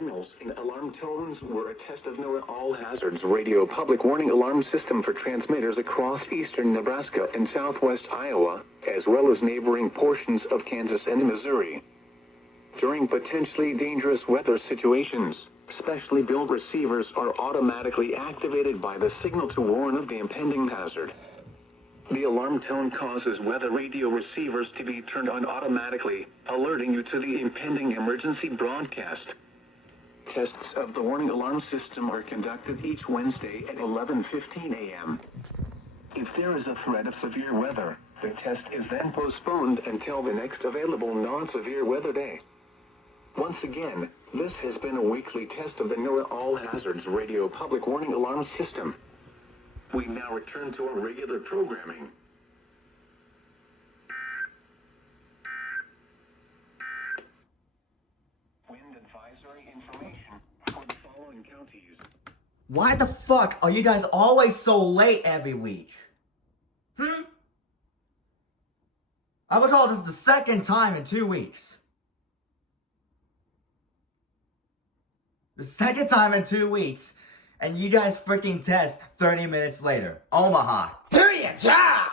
signals and alarm tones were a test of NOAA All Hazards Radio Public Warning Alarm System for transmitters across eastern Nebraska and southwest Iowa, as well as neighboring portions of Kansas and Missouri. During potentially dangerous weather situations, specially built receivers are automatically activated by the signal to warn of the impending hazard. The alarm tone causes weather radio receivers to be turned on automatically, alerting you to the impending emergency broadcast. Tests of the warning alarm system are conducted each Wednesday at 11:15 a.m. If there is a threat of severe weather, the test is then postponed until the next available non-severe weather day. Once again, this has been a weekly test of the NOAA All Hazards Radio Public Warning Alarm System. We now return to our regular programming. Wind advisory information for the following counties. Why the fuck are you guys always so late every week? I would call this the second time in 2 weeks. The second time in 2 weeks, and you guys freaking test 30 minutes later. Omaha, do your job!